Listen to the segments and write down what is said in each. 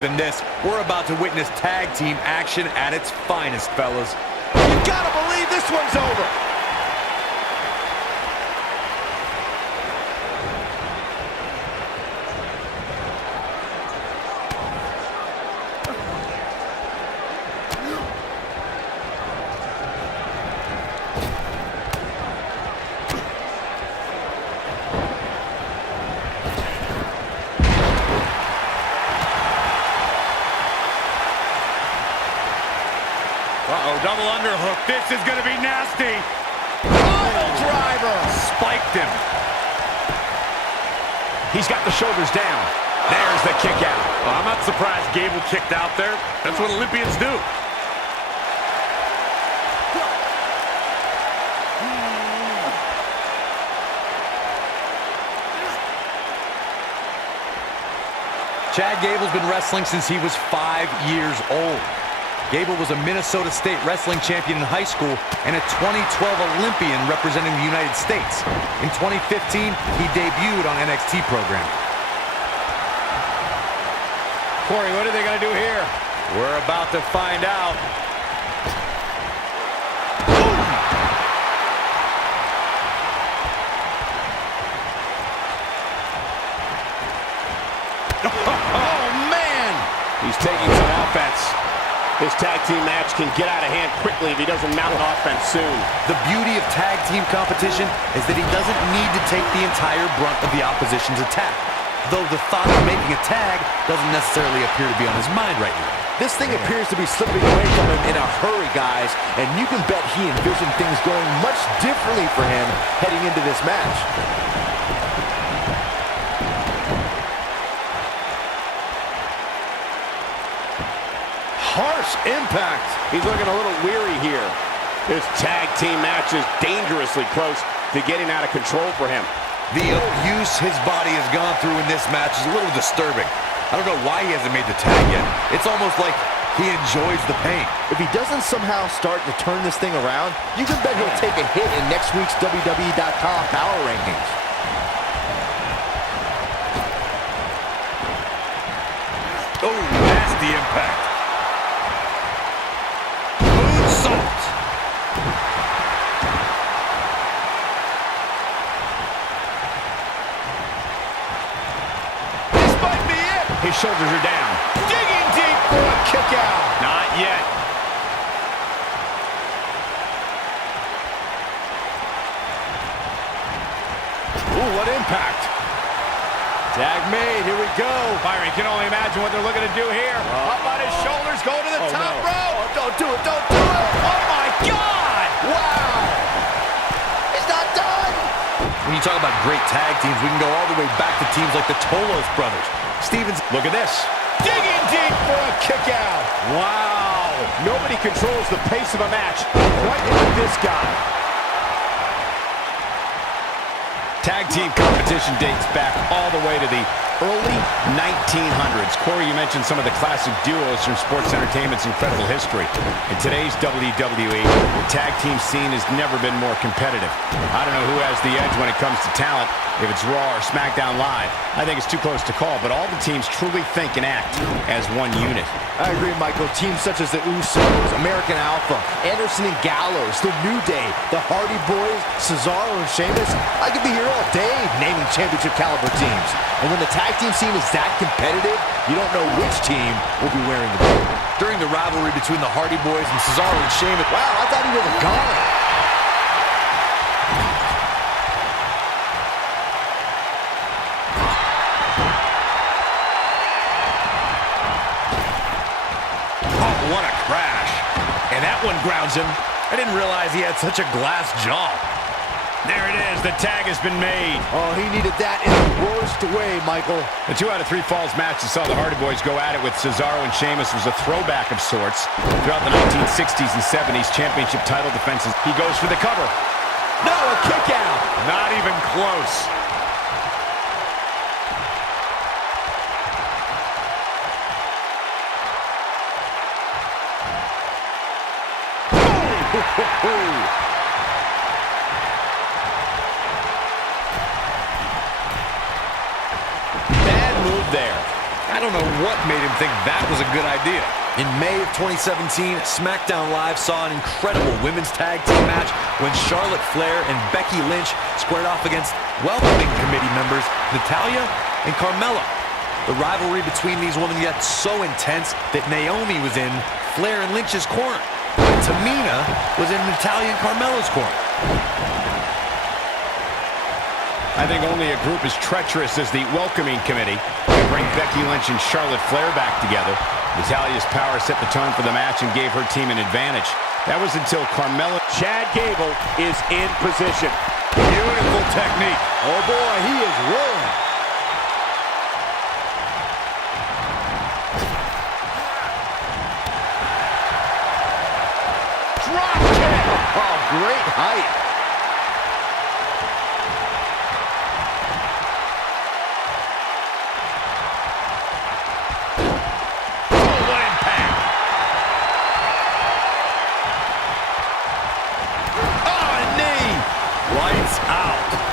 Than this, we're about to witness tag team action at its finest, fellas. You gotta believe this one's over. Uh-oh, double underhook. This is going to be nasty. Pile driver. Spiked him. He's got the shoulders down. There's the kick out. Well, I'm not surprised Gable kicked out there. That's what Olympians do. Chad Gable's been wrestling since he was 5 years old. Gable was a Minnesota State wrestling champion in high school and a 2012 Olympian representing the United States. In 2015, he debuted on NXT program. Corey, what are they going to do here? We're about to find out. Oh, man! He's taking some offense. This tag team match can get out of hand quickly if he doesn't mount an offense soon. The beauty of tag team competition is that he doesn't need to take the entire brunt of the opposition's attack, though the thought of making a tag doesn't necessarily appear to be on his mind right now. This thing appears to be slipping away from him in a hurry, guys, and you can bet he envisioned things going much differently for him heading into this match. Harsh impact. He's looking a little weary here. This tag team match is dangerously close to getting out of control for him. The abuse his body has gone through in this match is a little disturbing. I don't know why he hasn't made the tag yet. It's almost like he enjoys the pain. If he doesn't somehow start to turn this thing around, you can bet he'll take a hit in next week's WWE.com Power Rankings. Oh, nasty impact. Moonsault. This might be it. His shoulders are down. Digging deep for a kick out. Not yet. Ooh, what impact. Tag made, here we go. Byron can only imagine what they're looking to do here. Up on his shoulders, going to the top rope. Oh, don't do it, don't do it! Oh my God! Wow! He's not done! When you talk about great tag teams, we can go all the way back to teams like the Tolos brothers. Stevens, Look at this. Digging deep for a kick out. Wow. Nobody controls the pace of a match quite like this guy. Tag team competition dates back all the way to the early 1900s. Corey, you mentioned some of the classic duos from sports entertainment's incredible history. In today's WWE, the tag team scene has never been more competitive. I don't know who has the edge when it comes to talent, if it's Raw or SmackDown Live. I think it's too close to call, but all the teams truly think and act as one unit. I agree, Michael. Teams such as the Usos, American Alpha, Anderson and Gallows, The New Day, the Hardy Boys, Cesaro and Sheamus. I could be here all day naming championship caliber teams. And when the tag team scene is that competitive, you don't know which team will be wearing the gold. during the rivalry between the Hardy Boys and Cesaro and Sheamus. Wow, I thought he was a goner. What a crash. And that one grounds him. I didn't realize he had such a glass jaw. There it is. The tag has been made. Oh, he needed that in the worst way, Michael. The 2 out of 3 falls match that saw the Hardy Boys go at it with Cesaro and Sheamus was a throwback of sorts. Throughout the 1960s and 70s championship title defenses, he goes for the cover. No, a kick out. Not even close. Bad move there. I don't know what made him think that was a good idea. In May of 2017, SmackDown Live saw an incredible women's tag team match when Charlotte Flair and Becky Lynch squared off against welcoming committee members Natalya and Carmella. The rivalry between these women got so intense that Naomi was in Flair and Lynch's corner, but Tamina was in Natalya and Carmella's corner. I think only a group as treacherous as the welcoming committee can bring Becky Lynch and Charlotte Flair back together. Natalya's power set the tone for the match and gave her team an advantage. That was until Carmella... Chad Gable is in position. Beautiful technique. Oh boy, he is rolling. Drop kick. Oh, great height.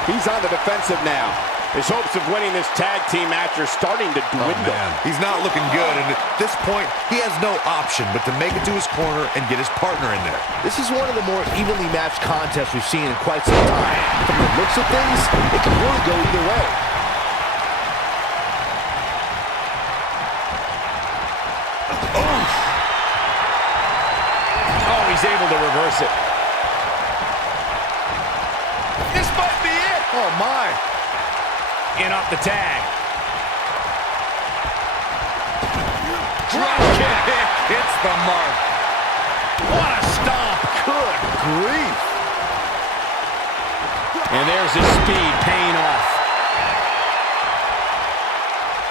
He's on the defensive now. His hopes of winning this tag team match are starting to dwindle. He's not looking good, and at this point, he has no option but to make it to his corner and get his partner in there. This is one of the more evenly matched contests we've seen in quite some time. From the looks of things, it can really go either way. Oh, he's able to reverse it. This might be it. Oh, my. In off the tag. Drop kick. Hits the mark. What a stomp. Good grief. And there's his speed paying off.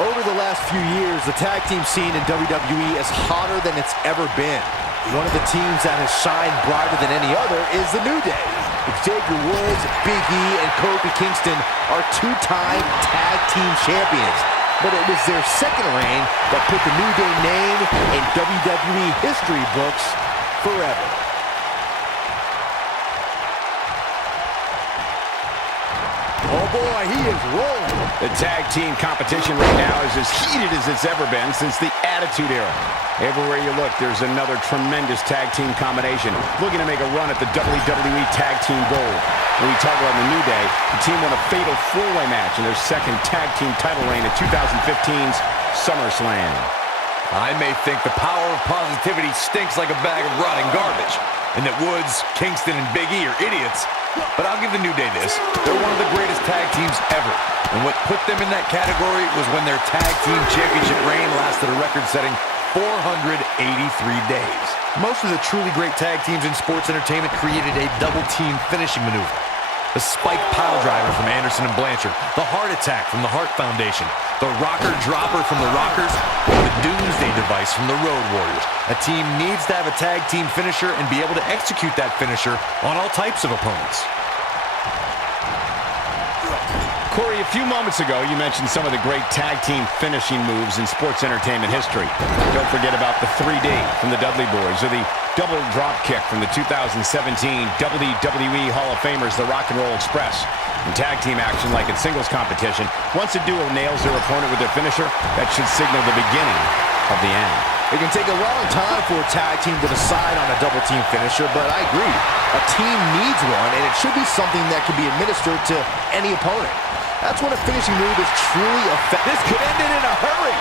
Over the last few years, the tag team scene in WWE is hotter than it's ever been. One of the teams that has shined brighter than any other is the New Day. Xavier Woods, Big E, and Kofi Kingston are two-time tag team champions. But it was their second reign that put the New Day name in WWE history books forever. Oh boy, he is rolling. The tag team competition right now is as heated as it's ever been since the Attitude Era. Everywhere you look, there's another tremendous tag team combination looking to make a run at the WWE Tag Team Gold. When we talk about the New Day, the team won a fatal four-way match in their second tag team title reign at 2015's SummerSlam. I may think the power of positivity stinks like a bag of rotting garbage, and that Woods, Kingston, and Big E are idiots, but I'll give the New Day this. They're one of the greatest tag teams ever, and what put them in that category was when their tag team championship reign lasted a record-setting 483 days. Most of the truly great tag teams in sports entertainment created a double-team finishing maneuver. The spike pile driver from Anderson and Blanchard, the heart attack from the Hart Foundation, the rocker dropper from the Rockers, and the doomsday device from the Road Warriors. A team needs to have a tag team finisher and be able to execute that finisher on all types of opponents. Corey, a few moments ago, you mentioned some of the great tag team finishing moves in sports entertainment history. Don't forget about the 3D from the Dudley Boys, or the double drop kick from the 2017 WWE Hall of Famers, the Rock and Roll Express. In tag team action, like in singles competition, once a duo nails their opponent with their finisher, that should signal the beginning of the end. It can take a long time for a tag team to decide on a double team finisher, but I agree. A team needs one, and it should be something that can be administered to any opponent. That's when a finishing move is truly effective. This could end it in a hurry.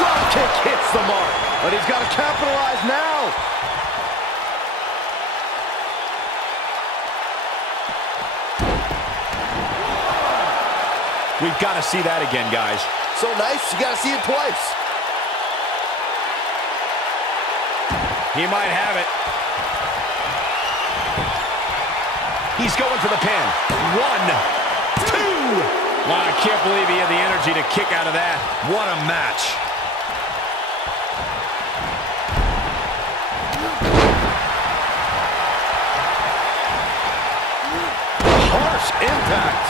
Drop kick hits the mark, but he's got to capitalize now. We've got to see that again, guys. So nice, you got to see it twice. He might have it. He's going for the pin. 1, 2. Wow, I can't believe he had the energy to kick out of that. What a match. Harsh impact.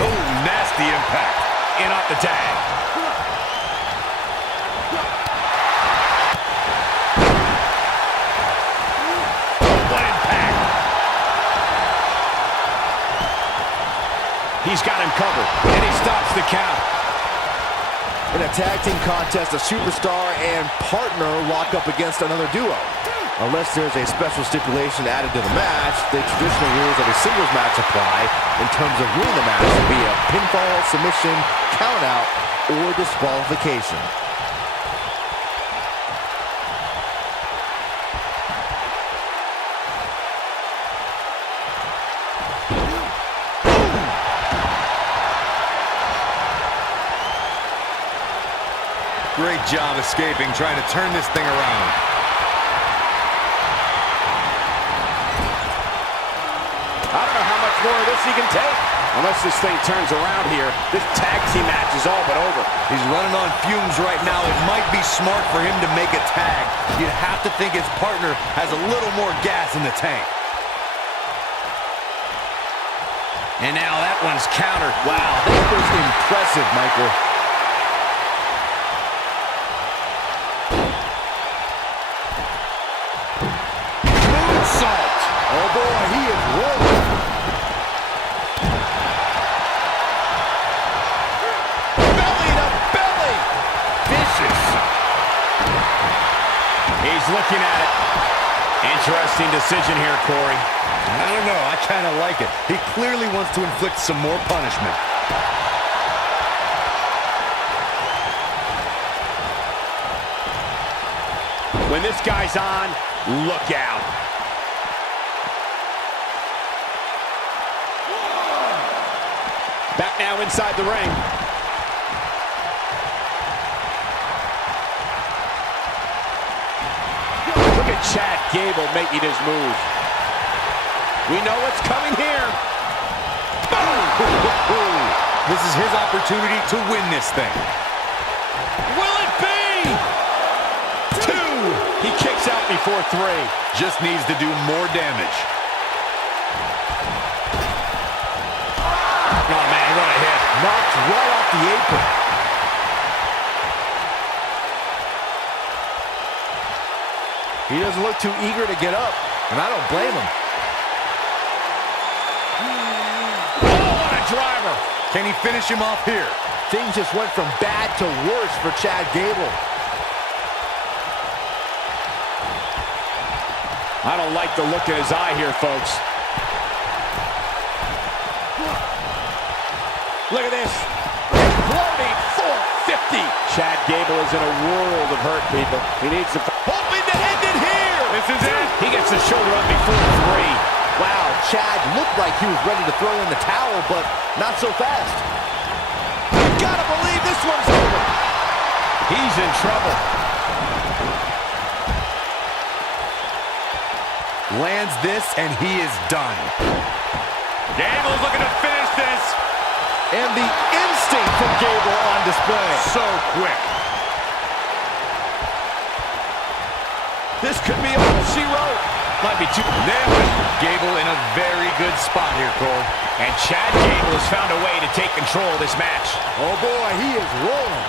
Oh, nasty impact. In off the tag. He's got him covered, and he stops the count. In a tag team contest, a superstar and partner lock up against another duo. Unless there's a special stipulation added to the match, the traditional rules of a singles match apply in terms of winning the match via pinfall, submission, countout, or disqualification. Great job escaping, trying to turn this thing around. I don't know how much more of this he can take. Unless this thing turns around here, this tag team match is all but over. He's running on fumes right now. It might be smart for him to make a tag. You'd have to think his partner has a little more gas in the tank. And now that one's countered. Wow, that was impressive, Michael. Moonsault. Oh boy, he is rolling. Belly to belly. Vicious. He's looking at it. Interesting decision here, Corey. I don't know. I kind of like it. He clearly wants to inflict some more punishment. When this guy's on, look out. Back now inside the ring. Look at Chad Gable making his move. We know what's coming here. This is his opportunity to win this thing. Will it be? 2. He kicks out before 3. Just needs to do more damage. Oh, man, what a hit. Knocked right off the apron. He doesn't look too eager to get up, and I don't blame him. Oh, what a driver. Can he finish him off here? Things just went from bad to worse for Chad Gable. I don't like the look in his eye here, folks. Look at this. Exploding 450. Chad Gable is in a world of hurt, people. He needs to... Hoping to end it here. This is it. He gets the shoulder up before 3. Wow, Chad looked like he was ready to throw in the towel, but not so fast. You gotta believe this one's over. He's in trouble. Lands this, and he is done. Gable's looking to finish this. And the instinct from Gable on display. So quick. This could be all she wrote. Might be too... Nailed it. Gable in a very good spot here, Cole. And Chad Gable has found a way to take control of this match. Oh boy, he is rolling.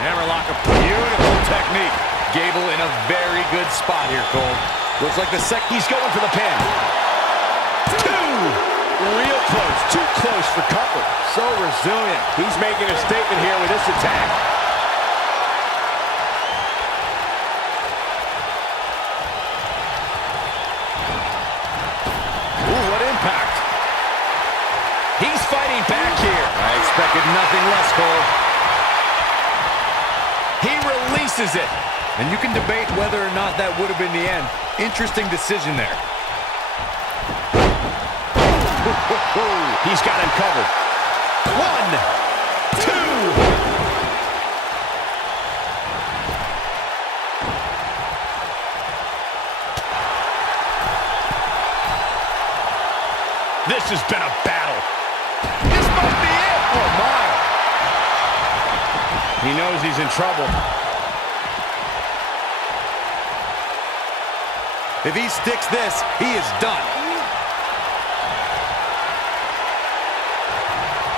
Hammerlock, a beautiful technique. Gable in a very good spot here, Cole. Looks like He's going for the pin. 2. Real close. Too close for comfort. So resilient. He's making a statement here with this attack. Ooh, what impact. He's fighting back here. I expected nothing less, Cole. He releases it. And you can debate whether or not that would have been the end. Interesting decision there. He's got him covered. 1, 2. This has been a battle. This must be it. Oh, my. He knows he's in trouble. If he sticks this, he is done.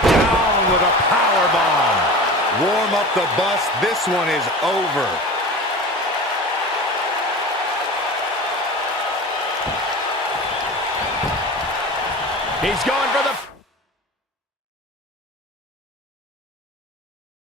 Down with a powerbomb. Warm up the bus. This one is over. He's gone.